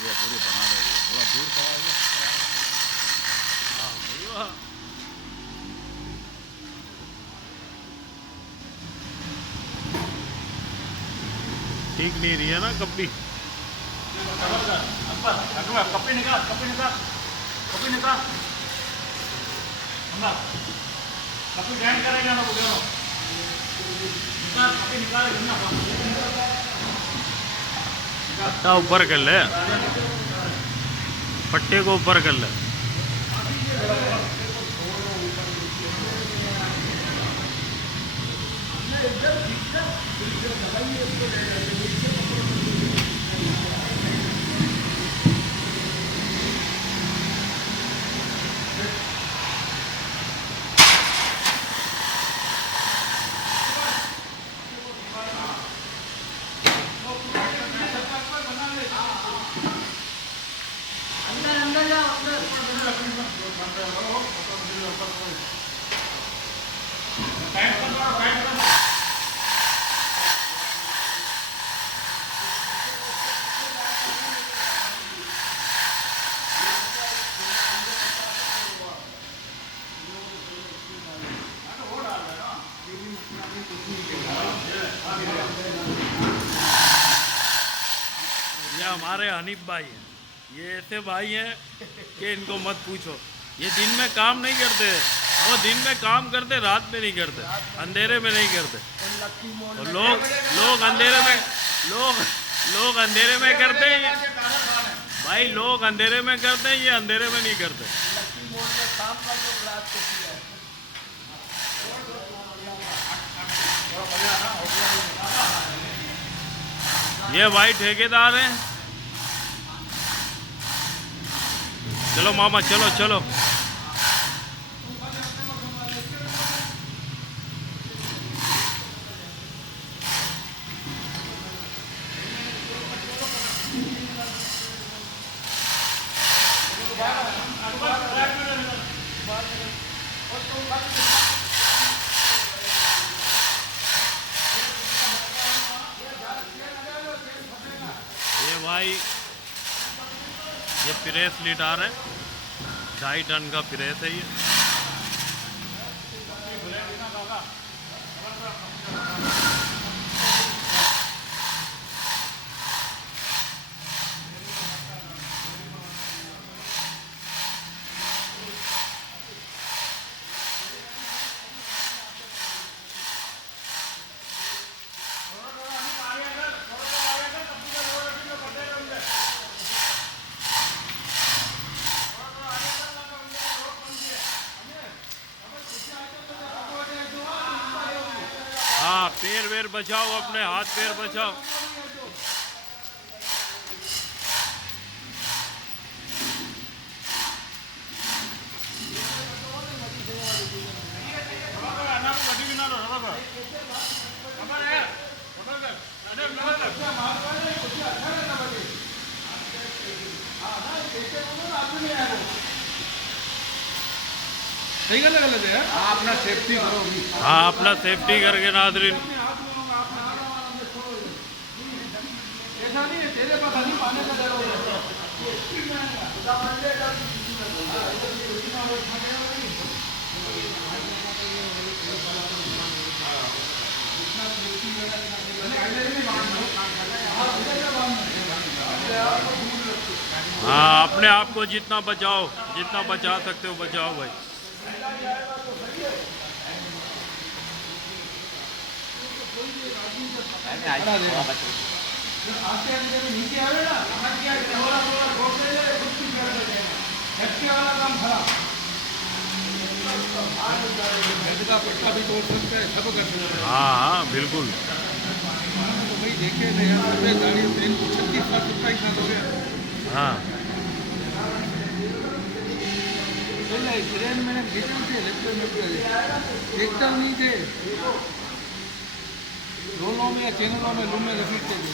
ये पूरी बना रही है, थोड़ा दूर कराएगा। हाँ ठीक नहीं रही है ना कपड़ी। कपड़ी निकाल, कपड़ी निकाल, कपड़ी निकाल, कपड़ी ज्वाइन करेगा ना, निकाल कपड़ी निकाल, पट्टा ऊपर कर ले, पट्टे को ऊपर कर ले। ये हमारे हनीफ भाई हैं, ये ऐसे भाई हैं कि इनको मत पूछो। ये दिन में काम नहीं करते, वो दिन में काम करते, रात में नहीं करते, अंधेरे में नहीं करते। और लोग अंधेरे में लोग अंधेरे में करते हैं भाई, लोग अंधेरे में करते हैं, ये अंधेरे में नहीं करते। ये भाई ठेकेदार हैं। चलो मामा, चलो चलो। ये भाई, ये प्रेस लिटार है, 2.5 टन का प्रेस है ये। हाँ, पैर वैर बचाओ, अपने हाथ पैर बचाओ। सही गलत गलत है, अपना सेफ्टी करो। हाँ, अपना सेफ्टी करके नादरीन। ऐसा नहीं है, तेरे पास नहीं पाने का डर होगा। हाँ, अपने आप को जितना बचाओ, जितना बचा सकते हो बचाओ भाई। पट्टा भी तोड़ सकता है, सब कर सकता है। हाँ हाँ बिल्कुल। तो भाई देखे नहीं यार, गाड़ी 36 साल 27 साल हो गया। हाँ, ट्रेन मैंने भेजे थे, लेक्चर में देखता नहीं थे, रोलों में या चैनलों में लूम में लपेटते थे।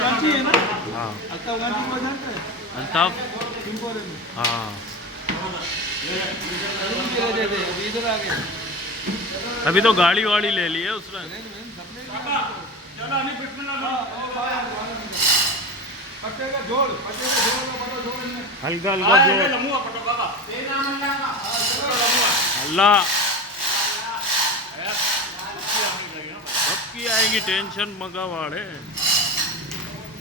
गांधी है ना? हाँ, अल्ताफ गांधी को जानते हैं? अल्ताफ। सिंपोरे में। हाँ, अभी इधर आ गए। अभी तो गाड़ी वाड़ी ले ली है उसने। चलो જોડ પછી જોડ બધો જોડ ને हल्का हल्का जो લમુઆ પટો બાબા अल्लाह सबकी आएगी टेंशन मगा वाले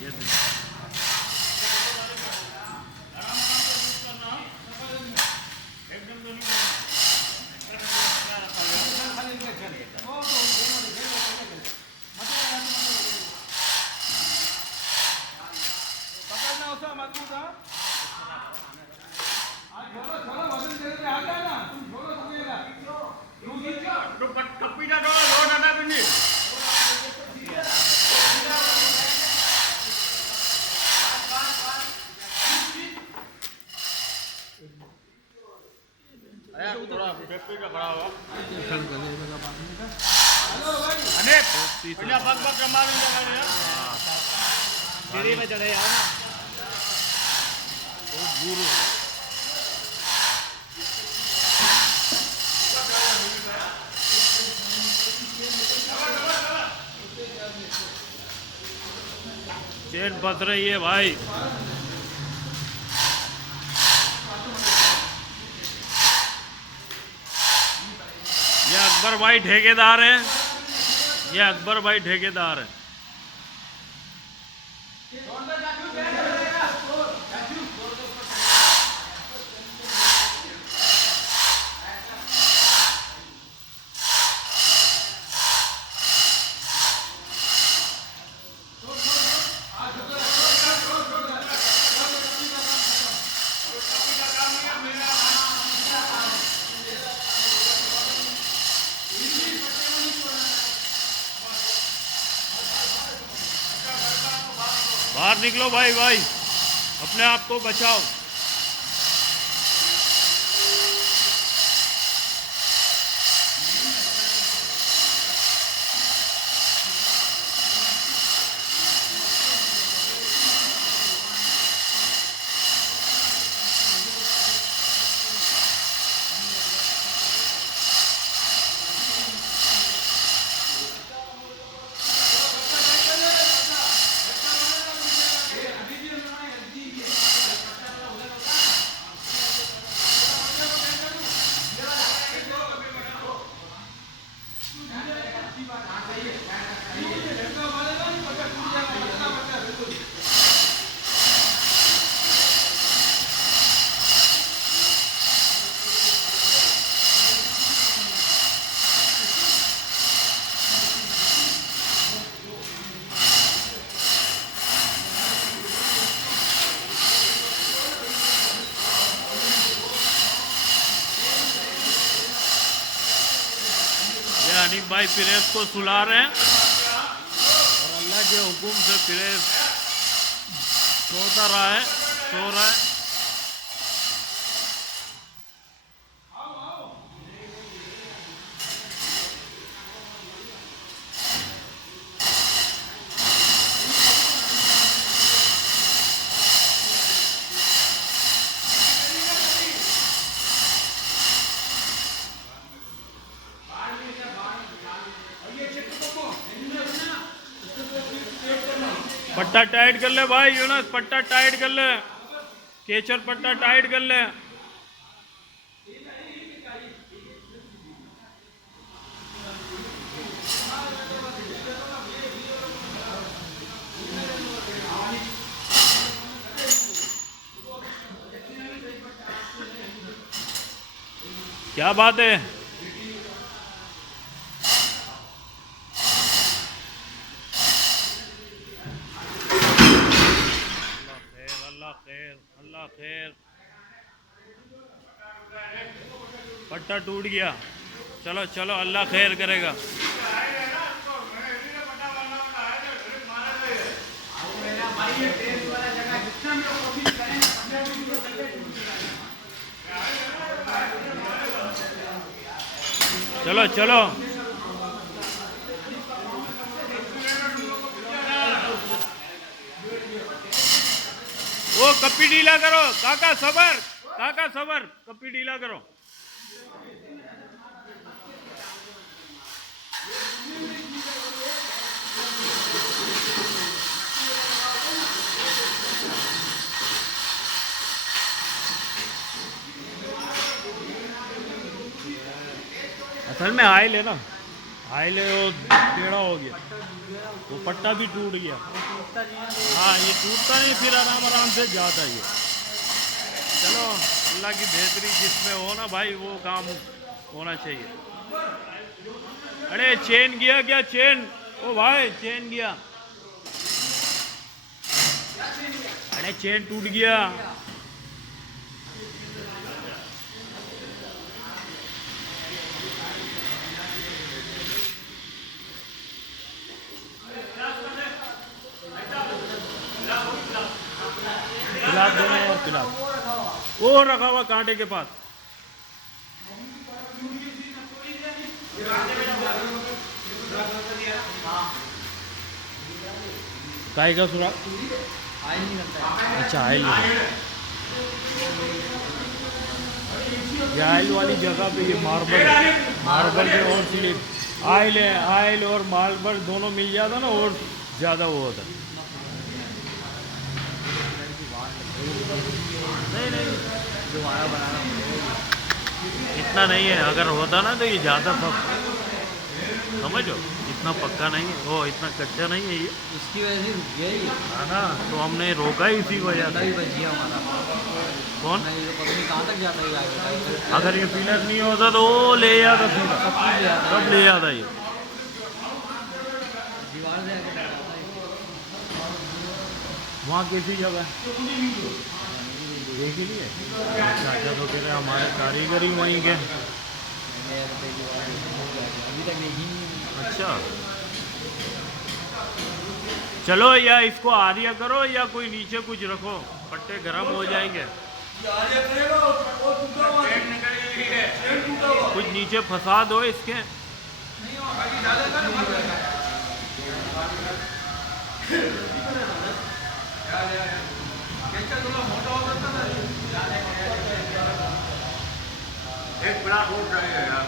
ये देखो। પકડના ઓછા મજબૂત હા આ છોડો છોડો વજન કરીને હાલતા ના તું છોડો સુકેલા કપીડા ડોળા લોટ આડા બની અરે થોડા કપીડા ખડા હો हेलो भाई અને પેલા પગ પગ રમાવી લગાડે સીડી में चढ़े आओ ना बहुत दूर हो। चेन फंस रही है भाई। ये अकबर भाई ठेकेदार है, ये अकबर भाई ठेकेदार है। बाहर निकलो भाई भाई, अपने आप को बचाओ। हनीफ भाई फिरेज को सुला रहे हैं और अल्लाह के हुक्म से फिरेज सो रहा है। पट्टा टाइट कर ले भाई यूनस, पट्टा टाइट कर ले, केचर पट्टा टाइट कर ले। क्या बात है? अल्लाह खैर, पट्टा टूट गया। चलो चलो, अल्लाह खैर करेगा। चलो चलो, वो कप्पी ढीला करो काका, सबर काका, सबर, कप्पी ढीला करो। असल में आयल है ना, आयल है, वो टेढ़ा हो गया, वो पट्टा भी टूट गया। हाँ ये टूटता नहीं, फिर आराम आराम से जाता है ये। चलो अल्लाह की बेहतरी जिसमें हो ना भाई, वो काम होना चाहिए। अरे चेन गया क्या? चेन, ओ भाई चेन गया, अरे चेन टूट गया। पिलाप देना और पिलाप, वो रखा हुआ कांटे के पास। काय का सुराख? अच्छा आयल नहीं। ये आयल वाली जगह पे ये मार्बल के और स्लिप आयल है, आयल और मार्बल दोनों मिल जाता ना और ज़्यादा वो होता। नहीं दोबारा बनाना इतना नहीं है, अगर होता ना तो ये ज़्यादा समझो, इतना पक्का नहीं है, वो इतना कच्चा नहीं है ये, इसकी वजह से रुक गया ये। है ना, तो हमने रोका ही इसी वजह से। भी बच गया हमारा। कौन? नहीं तो पता नहीं कहाँ तक जाता है गाय। अगर ये पिलर नहीं होता तो वो ले जाता सीधा, सब ले जाता ये। दीवार से आके वहाँ कैसी जगह है देख लिए? चाचा तो कह रहे हमारे कारीगर ही वहीं के। अभी तक देखी नहीं। अच्छा चलो, या इसको आरिया करो या कोई नीचे कुछ रखो, पट्टे गर्म हो जाएंगे। कुछ नीचे फंसा दो इसके। एक बड़ा रोड रहेगा यार,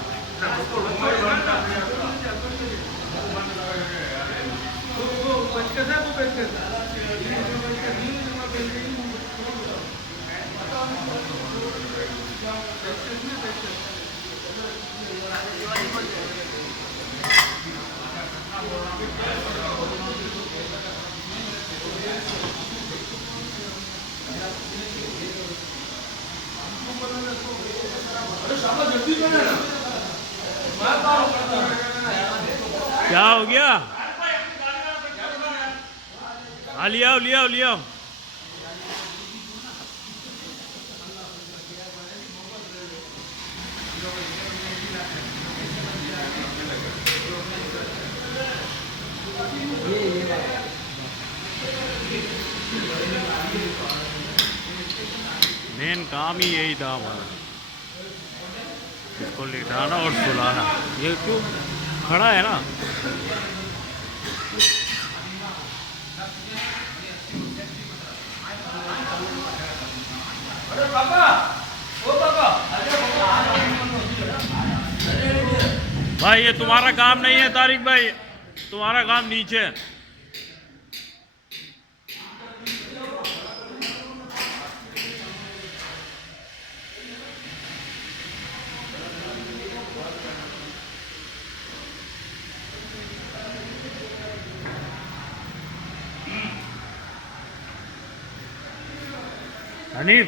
क्या हो गया? हाँ लिया लिया लिया। मेन काम ही यही था हमारा, इसको लिटाना और सुलाना। ये क्यों खड़ा है ना? भाई ये तुम्हारा काम नहीं है तारिक भाई, तुम्हारा काम नीचे है। हनीफ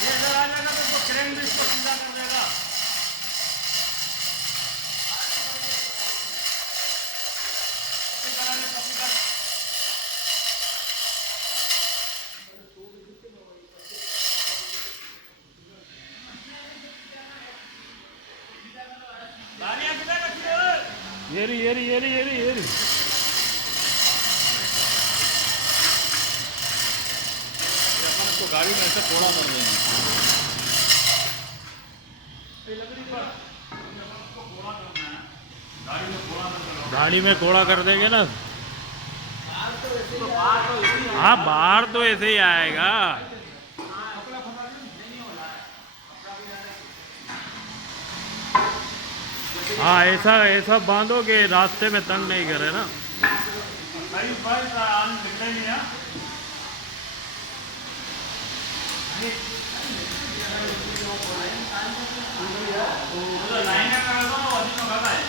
ये इधर आ जाएगा तो क्रेन भी इसको सीधा कर देगा। गाड़ियाँ किधर रखी हो? ये रही ये रही ये रही ये रही ये रही। अपन इसको गाड़ी में ऐसे थोड़ा कर देंगे। गाड़ी में कोड़ा कर देंगे ना। हाँ बाहर तो ऐसे ही आएगा। हाँ ऐसा ऐसा बांधो कि रास्ते में तंग नहीं करे ना। भाई आज निकले नहीं है। लाइन का करा दो अधिक होगा भाई।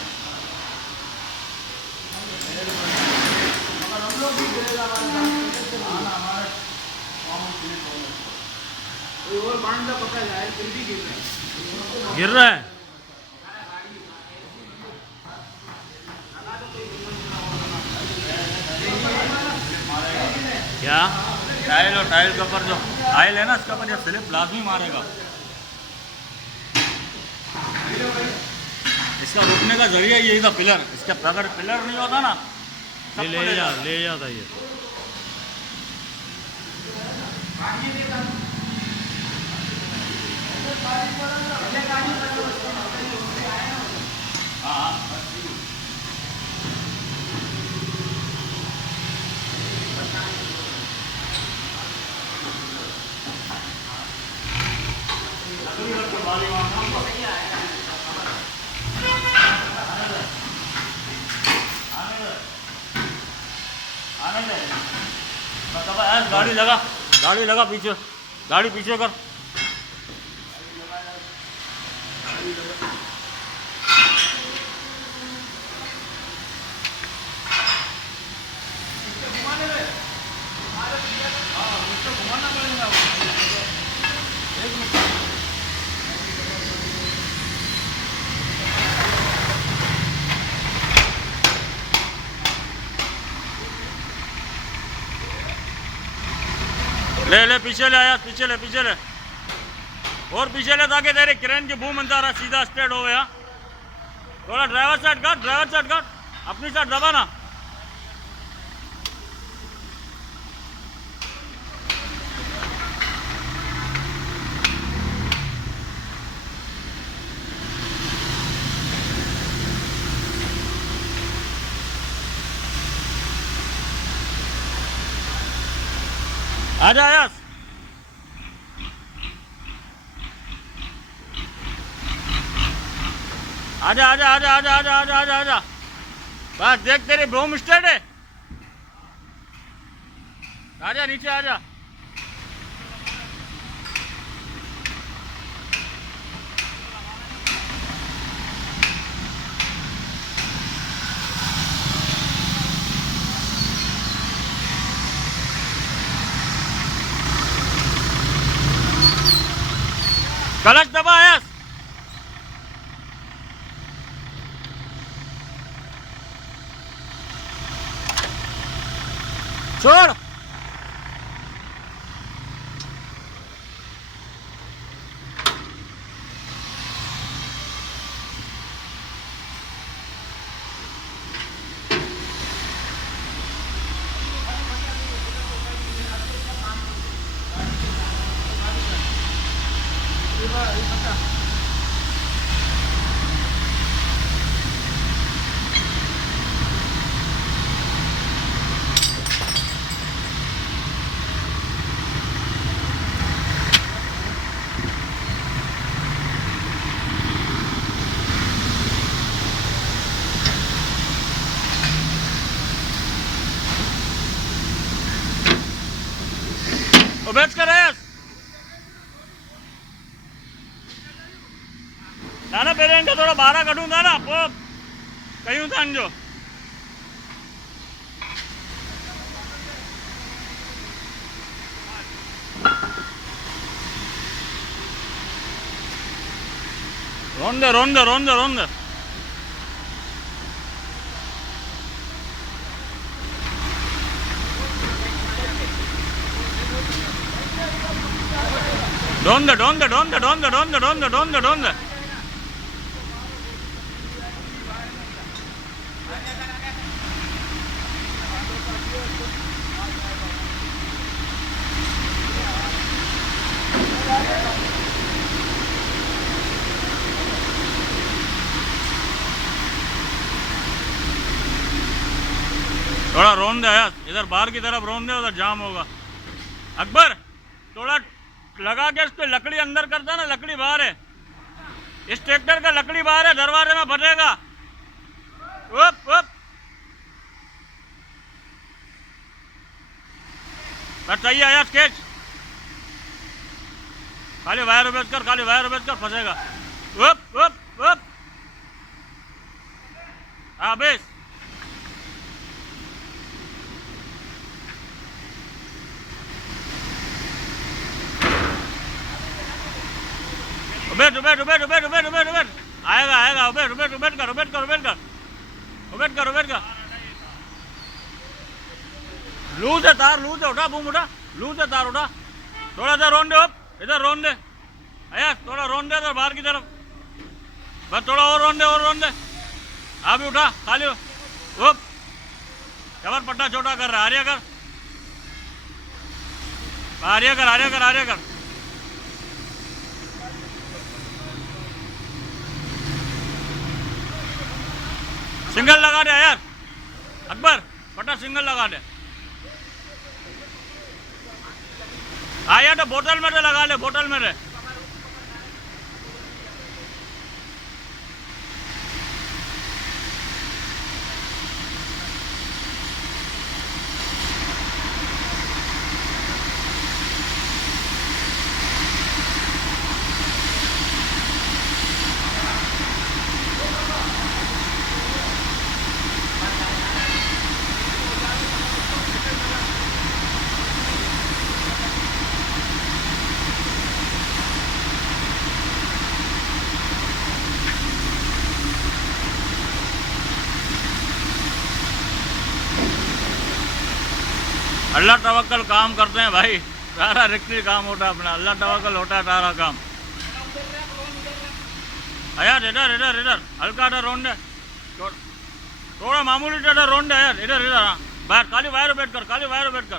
मगर हम लोग भी गिरेगा हमारे कोई और बांधा पकड़ा जाए फिर भी गिर रहा है। गिर रहा है। क्या टाइल और टाइल के ऊपर जो टाइल है ना इसके ऊपर ये स्लिप लाजमी मारेगा। इसका रुकने का जरिया यही था पिलर। इसका अगर पिलर नहीं होता ना ये ले जाता ये। गाड़ी लगा पीछे। गाड़ी पीछे कर। ले पीछे ले आया। पीछे ले और पीछे ले ताकि तेरे क्रेन की बूम अंदर सीधा स्ट्रेट हो गया। थोड़ा ड्राइवर साइड कर अपनी साइड दबा ना। आजा यस। आजा। बस देख तेरी बूम स्ट्रेट है। आजा नीचे आजा। क्लच दबा यस। छोड़। वो बेच कर है ना पहले इनका थोड़ा बारह कटूं था ना वो कहीं था जो रोंदे रोंदे रोंदे रोंदे डोंदे डोंदे डोंदे डोंदे डोंदे डोंदे डोंदे डोंदे थोड़ा रोन दे यार इधर बाहर की तरफ रोन दे उधर जाम होगा अकबर थोड़ा लगा के इस पे लकड़ी अंदर करता ना लकड़ी बाहर है इस ट्रैक्टर का लकड़ी बाहर है दरवाजे में फटेगा उप उप बस चाहिए आया स्केच खाली वायर उबेज कर फंसेगा उप उप उप हाँ बेस उबेट उबेट उबेट उबेट उबेट उबेट उबेट आएगा आएगा उबेट उबेट उबेट कर उबेट कर उबेट कर उबेट कर उबेट कर लूज है तार लूज है उठा बूम उठा लूज है तार उठा थोड़ा सा रोन दे उप इधर रोन दे आया थोड़ा रोन दे इधर बाहर की तरफ बस थोड़ा और रोन दे अभी उठा खाली उप कवर पट्टा छोटा कर रहा आर्या कर आर्या कर आर्या कर आर्या कर सिंगल लगा दे यार अकबर पट्टा सिंगल लगा दे आया तो बोतल में से लगा ले बोतल में से अल्लाह तवक्कल काम करते हैं भाई सारा रिक्ति काम होता है अपना अल्लाह तवक्कल होता है सारा काम यार इधर इधर इधर हल्का इधर रोन दे थोड़ा मामूली इधर रोन दे यार इधर इधर हाँ बाहर खाली वायर उबेट कर खाली वायर उबेट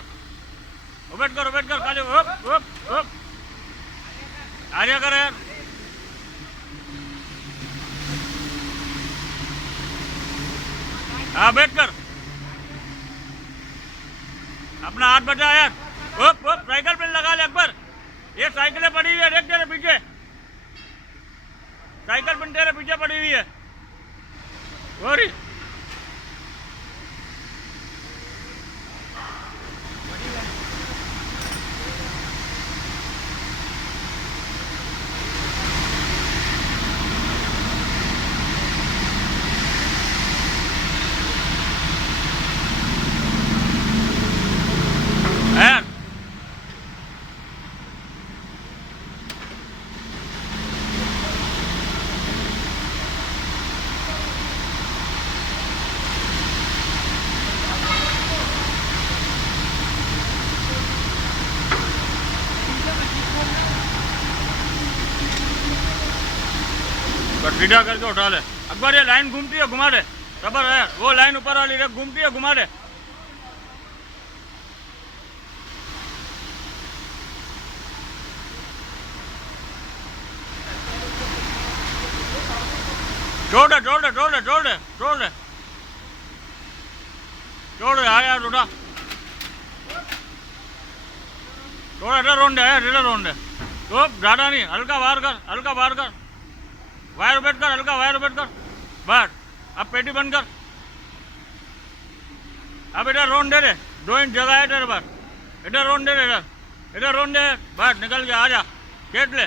कर खाली उप उप उप आर्या कर यार हाँ बैठ कर अपना हाथ बचा यार उप उप साइकिल पे लगा ले अकबर ये साइकिलें पड़ी हुई है देख तेरे पीछे साइकिल पिन तेरे पीछे पड़ी हुई है और सीधा करके उठा ले अकबर ये लाइन घूमती है घुमा दे रबर है वो लाइन ऊपर वाली घूमती है घुमा दे छोड़ दे छोड़ दे छोड़ दे छोड़ दे छोड़ दे छोड़ दे हाँ यार उठा थोड़ा इधर रोन दे इधर रोन दे तो ज़्यादा नहीं हल्का बाहर कर वायर उबेट कर हल्का वायर उबेट कर बस अब पेटी बंद कर अब इधर रोन दे 2 इंच जगह है तेरे पास इधर रोन दे इधर इधर रोन दे, बस निकल के आ जा, खेत ले।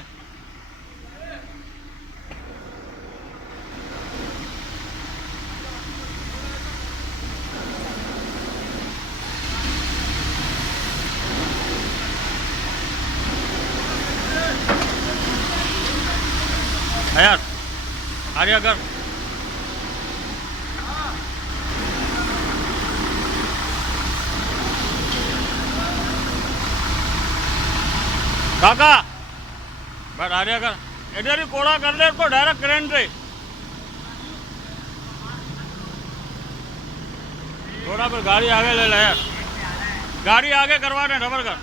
यार आर्या कर काका बस आर्या कर इधर ही कोड़ा कर ले तो डायरेक्ट करेंट से थोड़ा फिर गाड़ी आगे ले ले यार गाड़ी आगे करवा दे डबल कर